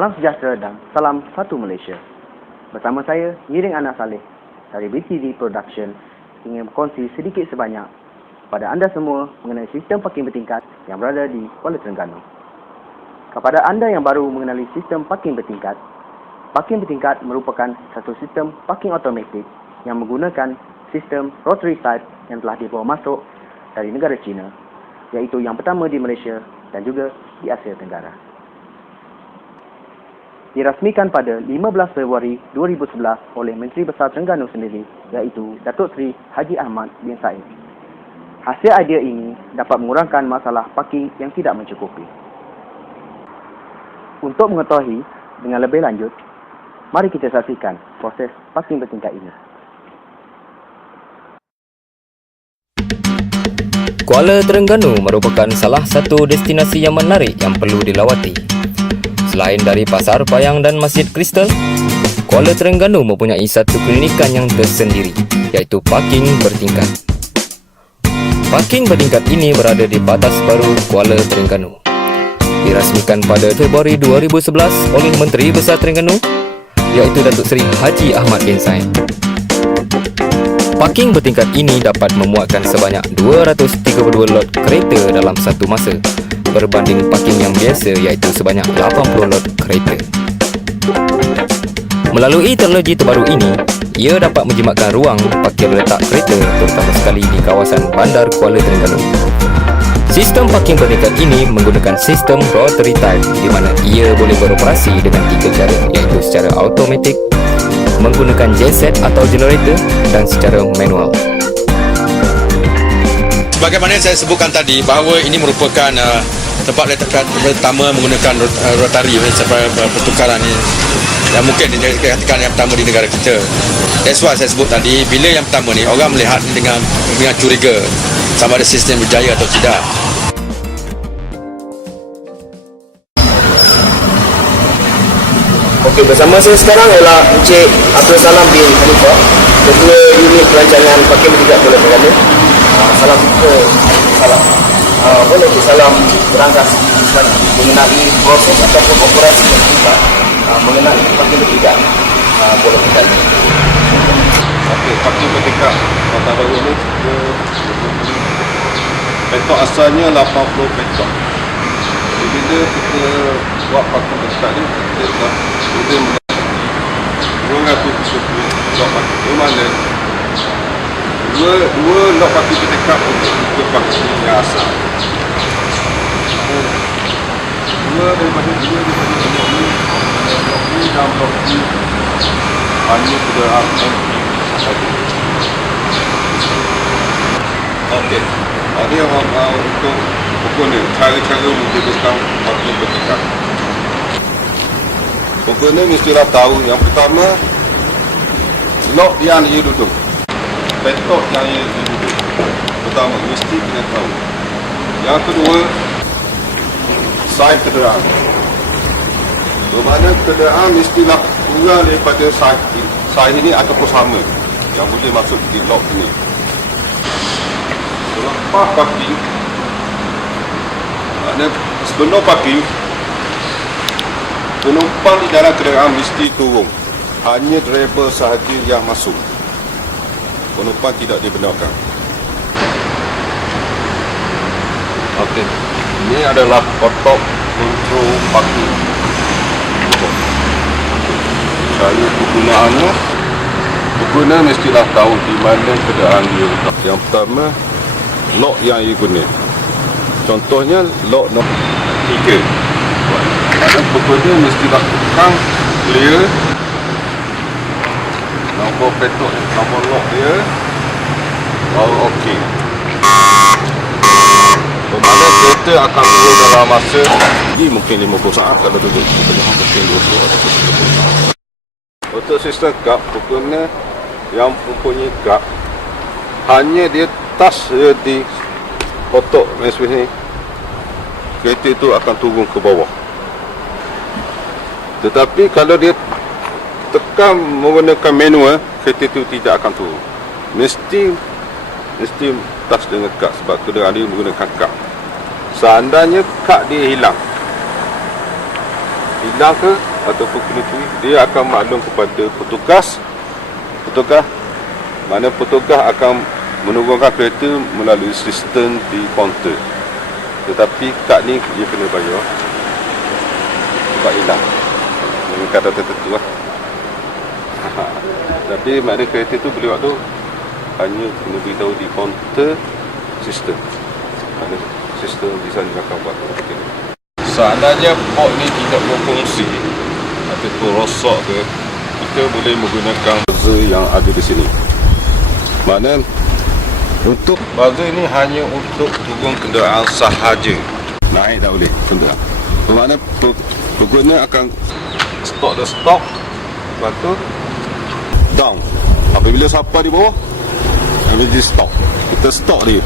Salam sejahtera dan salam satu Malaysia. Bersama saya, Ngiring Anas Saleh dari BTD Production ingin berkongsi sedikit sebanyak kepada anda semua mengenai sistem parking bertingkat yang berada di Kuala Terengganu. Kepada anda yang baru mengenali sistem parking bertingkat merupakan satu sistem parking automatik yang menggunakan sistem rotary type yang telah dibawa masuk dari negara China, iaitu yang pertama di Malaysia dan juga di Asia Tenggara. Dirasmikan pada 15 Februari 2011 oleh Menteri Besar Terengganu sendiri, iaitu Datuk Seri Haji Ahmad bin Said. Hasil idea ini dapat mengurangkan masalah parking yang tidak mencukupi. Untuk mengetahui dengan lebih lanjut, mari kita saksikan proses parking bertingkat ini. Kuala Terengganu merupakan salah satu destinasi yang menarik yang perlu dilawati. Selain dari Pasar Payang dan Masjid Kristal, Kuala Terengganu mempunyai satu keunikan yang tersendiri, iaitu parking bertingkat. Parking bertingkat ini berada di Batas Baru Kuala Terengganu. Dirasmikan pada Februari 2011 oleh Menteri Besar Terengganu, iaitu Datuk Seri Haji Ahmad bin Said. Parking bertingkat ini dapat memuatkan sebanyak 232 lot kereta dalam satu masa, berbanding parking yang biasa iaitu sebanyak 80 lot kereta. Melalui teknologi terbaru ini, ia dapat menjimatkan ruang parkir letak kereta terutama sekali di kawasan Bandar Kuala Terengganu. Sistem parking bertingkat ini menggunakan sistem rotary type di mana ia boleh beroperasi dengan tiga cara, iaitu secara automatik, menggunakan genset atau generator dan secara manual. Sebagaimana saya sebutkan tadi bahawa ini merupakan tempat letak pertama menggunakan rotary pertukaran ini yang mungkin dikatakan yang pertama di negara kita. That's why saya sebut tadi, bila yang pertama ni orang melihat dengan curiga sama ada sistem berjaya atau tidak. Okey, bersama saya sekarang ialah Encik Abdul Salam bin Hanifah, Ketua Unit Perancangan Parking Bertingkat Kuala Terengganu. Salam salam. Boleh Encik Salam berangkas mengenai proses ataupun operasi bertingkat mengenai parking bertingkat Kuala Terengganu. Okey, parking bertingkat Kota Baru ini petok asalnya 80 petok. Jadi bila kita buat parking bertingkat ni, kita boleh 270 lot parking. Di mana dua lot parking bertingkat untuk ikut parking yang asal. Dua daripada blok ni dan blok ni hanya kenderaan MP sahaja. Okey, ini untuk pokok ni, cara-cara menjadikan parking bertingkat. Pokok ni mestilah tahu, yang pertama lot yang dia duduk, petok yang dia duduk, pertama mesti kena tahu. Yang kedua, saiz kenderaan. Bermakna kenderaan mestilah kurang daripada saiz ini ataupun sama yang boleh masuk di lot ini. Selepas parking, sebelum parking, penumpang di dalam kenderaan mesti turun. Hanya driver sahaja yang masuk. Penumpang tidak dibenarkan. Okey, ini adalah kotak kontrol parking. Cara penggunaannya, pengguna mestilah tahu di mana kenderaan dia letak. Yang pertama, lock yang ia guna. Contohnya, lock nombor 3. Ada pengguna mestilah tekan clear nombor petok, nombor lock dia, baru okey. Bermakna kereta akan turun dalam masa mungkin 50 saat, kalau duduk pertengahan mungkin 20 atau 30 saat. Untuk sistem kap, pengguna yang mempunyai kap hanya dia touch di kotak mesbih ni, kereta itu akan turun ke bawah. Tetapi kalau dia tekan menggunakan manual, kereta itu tidak akan turun. Mesti touch dengan kad, sebab kenderaan dia menggunakan kad. Seandainya kad dia hilang ke ataupun penyetujui, dia akan maklum kepada petugas. Mana petugas akan menurunkan kereta melalui sistem di kaunter. Tetapi kad ni dia kena bayar sebab hilang dengan kadar tertentu lah. Tapi makna kereta tu beli waktu hanya kena beritahu di kaunter sistem. Mana sistem di sana akan buat kereta ni. Seandainya port ni tidak berfungsi ataupun rosak ke, kita boleh menggunakan buzzer yang ada di sini. Mana untuk buzzer ini hanya untuk turun kenderaan sahaja. Naik tak boleh kenderaan. Bermakna pengguna akan stop, lepas tu down. Apabila sampai di bawah, dia stop. Kita stop dia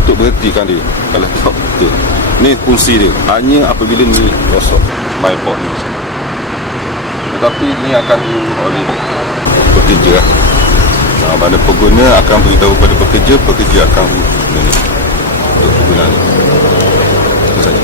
untuk berhentikan dia. Kalau stop betul. Ni fungsi dia. Hanya apabila ni rosak bypass ni. Tetapi ini akan oleh pekerja. Mana pengguna akan beritahu kepada pekerja akan untuk penggunaan ini. Itu saja.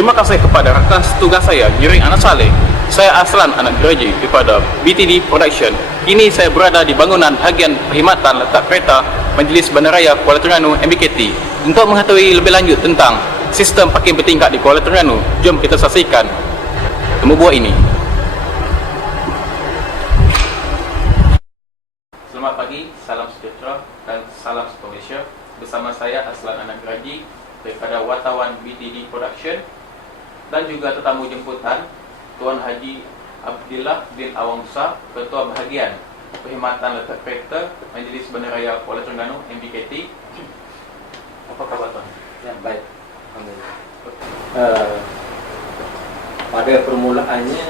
Terima kasih kepada rakan setugas saya, Yiring Anas Saleh. Saya Aslan Anak Geraji daripada BTD Production. Kini saya berada di bangunan Agen Perkhidmatan Letak Kereta Majlis Bandaraya Kuala Terengganu MBKT. Untuk mengetahui lebih lanjut tentang sistem parking bertingkat di Kuala Terengganu, jom kita saksikan temu buah ini. Selamat pagi, salam sejahtera dan salam Malaysia. Bersama saya Aslan Anak Geraji daripada wartawan BTD Production dan juga tetamu jemputan Tuan Haji Abdillah bin Awang Besar, Ketua Bahagian Perkhidmatan Letak Kereta Majlis Bandaraya Kuala Terengganu MBKT. Apa khabar Tuan? Ya, baik. Alhamdulillah. Pada permulaannya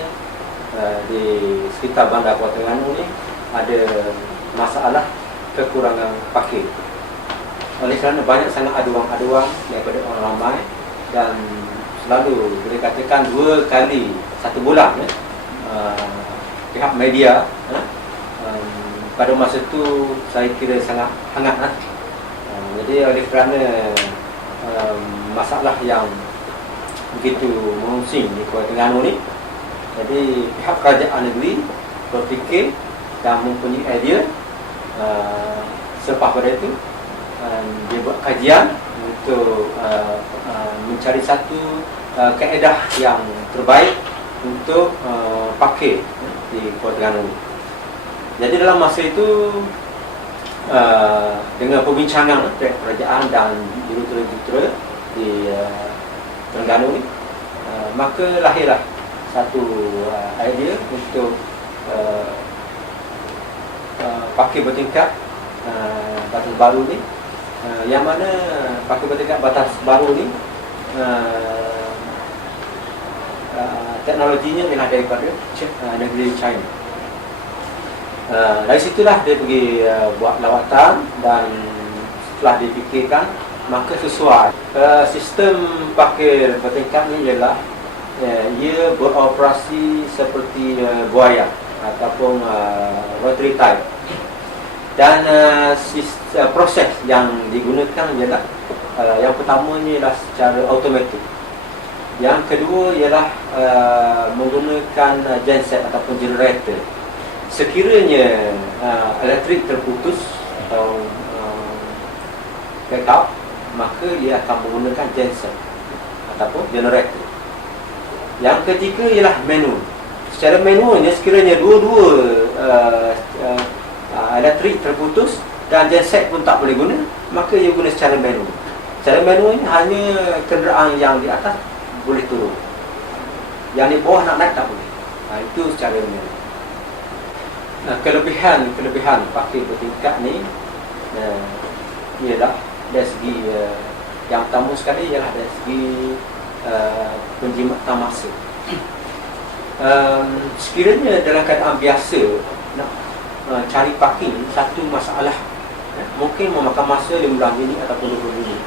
di sekitar Bandar Kuala Terengganu ni ada masalah kekurangan parkir. Oleh kerana banyak sangat aduan-aduan daripada orang ramai dan selalu boleh katakan 2 kali 1 bulan pihak media pada masa tu saya kira sangat hangat. Jadi oleh kerana masalah yang begitu mengusing di Kuala Terengganu ni, jadi pihak kerajaan negeri berfikir dan mempunyai idea selepas pada itu dia buat kajian untuk mencari satu kaedah yang terbaik untuk parkir di Kuala Terengganu. Jadi dalam masa itu dengan perbincangan pihak kerajaan dan jurutera-jurutera di Terengganu ni, maka lahirlah satu idea untuk parkir bertingkat batas baru ni, yang mana parkir bertingkat batas baru ni teknologinya ialah daripada negeri China. Dari situlah dia pergi buat lawatan dan setelah dipikirkan maka sesuai. Sistem parkir bertingkat ni ialah ia beroperasi seperti buaya ataupun rotary type. Dan proses yang digunakan ialah yang pertamanya ialah secara automatik. Yang kedua ialah menggunakan genset ataupun generator. Sekiranya elektrik terputus atau backup, maka dia akan menggunakan genset ataupun generator. Yang ketiga ialah manual. Secara manualnya sekiranya dua-dua elektrik terputus dan genset pun tak boleh guna, maka ia guna secara manual. Secara manualnya hanya kenderaan yang di atas boleh turun, yang di bawah nak naik tak boleh. Itu secara manual. Kelebihan parkir bertingkat ni ialah dari segi yang pertama sekali ialah dari segi penjimatan masa. Sekiranya dalam keadaan biasa nak cari parking satu masalah, mungkin memakan masa 15 minit ataupun 20 minit.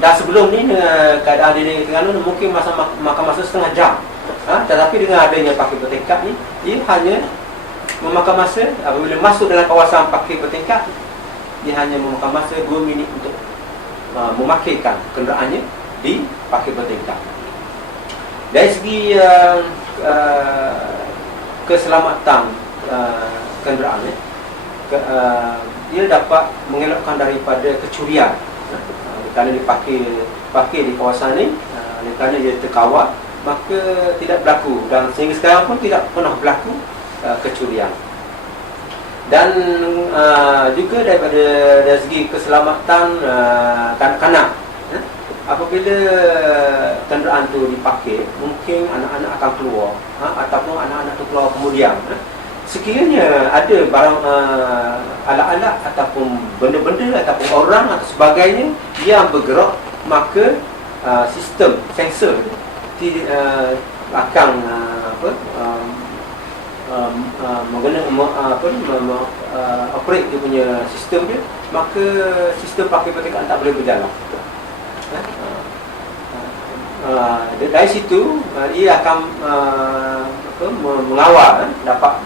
Dan sebelum ni keadaan di Terengganu mungkin makan masa setengah jam. Tetapi dengan adanya parkir bertingkat ni, dia hanya memakan masa apabila masuk dalam kawasan parkir bertingkat, dia hanya memakan masa 2 minit untuk memakirkan kenderaannya di parkir bertingkat. Dari segi keselamatan kenderaan, dia dapat mengelakkan daripada kecurian. Kerana diparkir di kawasan ni, kerana dia terkawal, maka tidak berlaku, dan sehingga sekarang pun tidak pernah berlaku kecurian. Dan juga dari segi keselamatan kanak-kanak, apabila kenderaan tu diparkir, mungkin anak-anak akan keluar, ataupun anak-anak tu keluar kemudian. Sekiranya ada barang alat-alat ataupun benda-benda ataupun orang atau sebagainya yang bergerak, maka sistem sensor akan operate dia punya sistem dia, maka sistem parkir bertingkat tak boleh berjalan. Dari situ ia akan mengawal, dapat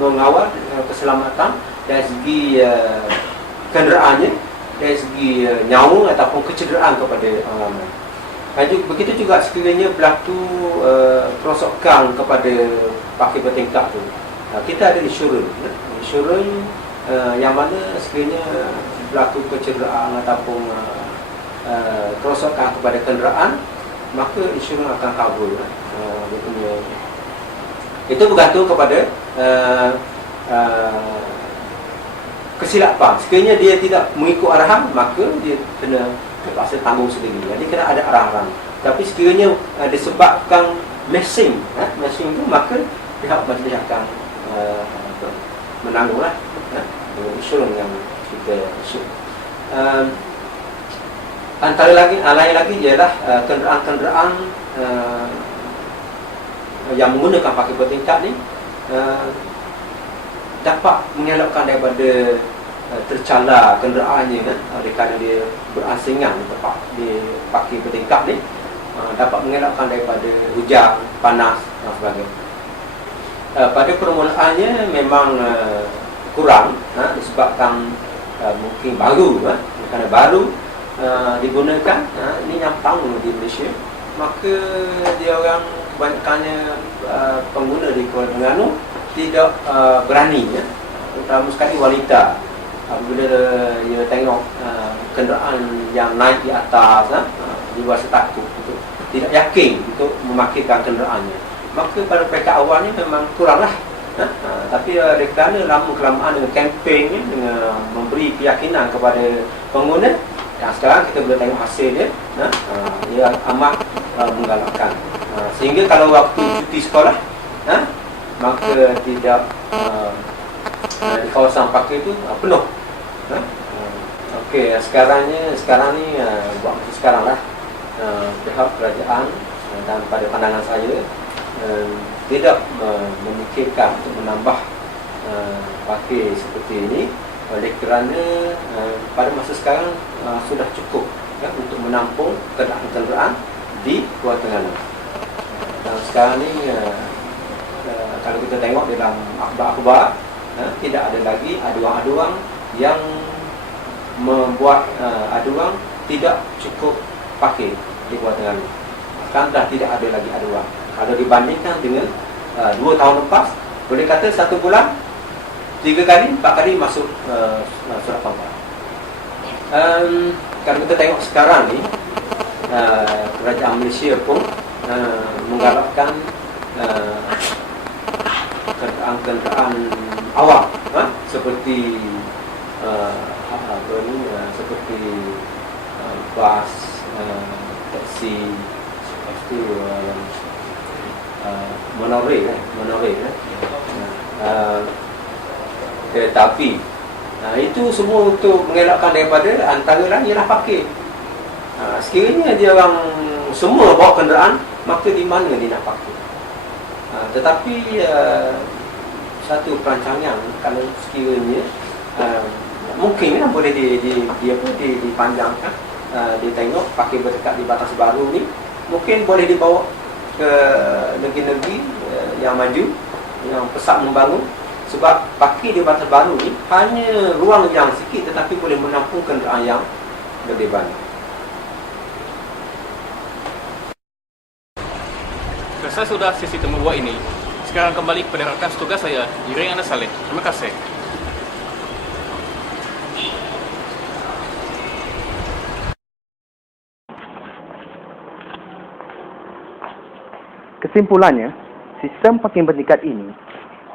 mengawal keselamatan dari segi kenderaannya, dari segi nyawa ataupun kecederaan kepada orang ramai. Begitu juga sekiranya berlaku kerosakan kepada parkir bertingkat tu, kita ada insurans yang mana sekiranya berlaku kecederaan ataupun kerosakan kepada kenderaan, maka insurans akan cover. Itu bergantung kepada kesilapan. Sekiranya dia tidak mengikut arahan, maka dia kena terpaksa tanggung sendiri. Jadi kena ada arang-arang. Tapi sekiranya disebabkan messing itu, maka pihak majlis akan menanggunglah dengan insurans yang kita usul. Antara lain lagi ialah kenderaan-kenderaan yang menggunakan pakai bertingkat ni dapat mengelakkan daripada tercala kenderaannya kerana dia berasingan tempat di pakai bertingkat ni, dapat mengelakkan daripada hujan, panas dan sebagainya. Pada permulaannya memang kurang disebabkan mungkin baru kerana baru digunakan, ini yang pertama di Malaysia, maka dia orang kebanyakannya pengguna di Kuala Terengganu tidak berani, terutama sekali wanita, apabila dia tengok kenderaan yang naik di atas, dia rasa takut, tidak yakin untuk memakaikan kenderaannya. Maka pada peringkat awalnya memang kuranglah. Tapi kerana lama-kelamaan dengan kempen, dengan memberi keyakinan kepada pengguna, dan sekarang kita boleh tengok hasilnya, ia amat menggalakkan. Sehingga kalau waktu cuti sekolah, maka tidak di kawasan pakai itu penuh. Okey, sekarang ni buat macam sekarang lah, pihak kerajaan dan pada pandangan saya tidak memikirkan untuk menambah pakai seperti ini, oleh kerana pada masa sekarang sudah cukup untuk menampung kenderaan di Kuala Terengganu. Dan sekarang ni kalau kita tengok dalam akhbar-akhbar, tidak ada lagi aduan-aduan yang membuat aduan tidak cukup pakai di Kuala Terengganu. Kan dah tidak ada lagi aduan. Kalau dibandingkan dengan 2 tahun lepas, boleh kata 1 bulan 3 kali, 4 kali masuk surat khabar. Kalau kita tengok sekarang ni, kerajaan Malaysia pun menggalakkan kenderaan awam, seperti seperti bas, taksi, itu monorail, kereta api. Itu semua untuk mengelakkan daripada antara lain ialah pakai. Sekiranya dia orang semua bawa kenderaan, maka di mana dia nak pakai? Tetapi satu perancangan, kalau sekiranya mungkin boleh dipanjangkan, ditengok pakai berdekat di batas baru ni, mungkin boleh dibawa ke negeri-negeri yang maju, yang pesat membangun. Sebab pakai di batas baru ni hanya ruang yang sikit, tetapi boleh menampung kenderaan yang lebih banyak. Selesai sudah sesi temu buat ini. Sekarang kembali kepada rakan setugas saya, Jiring Anas Saleh. Terima kasih. Kesimpulannya, sistem parking bertingkat ini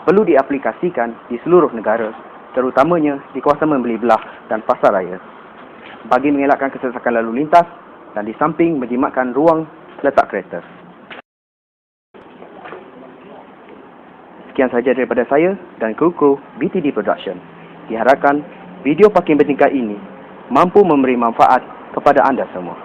perlu diaplikasikan di seluruh negara, terutamanya di kawasan membeli belah dan pasar raya, bagi mengelakkan kesesakan lalu lintas dan di samping menjimatkan ruang letak kereta. Sekian sahaja daripada saya dan kru-kru BTD Production. Diharapkan video parking bertingkat ini mampu memberi manfaat kepada anda semua.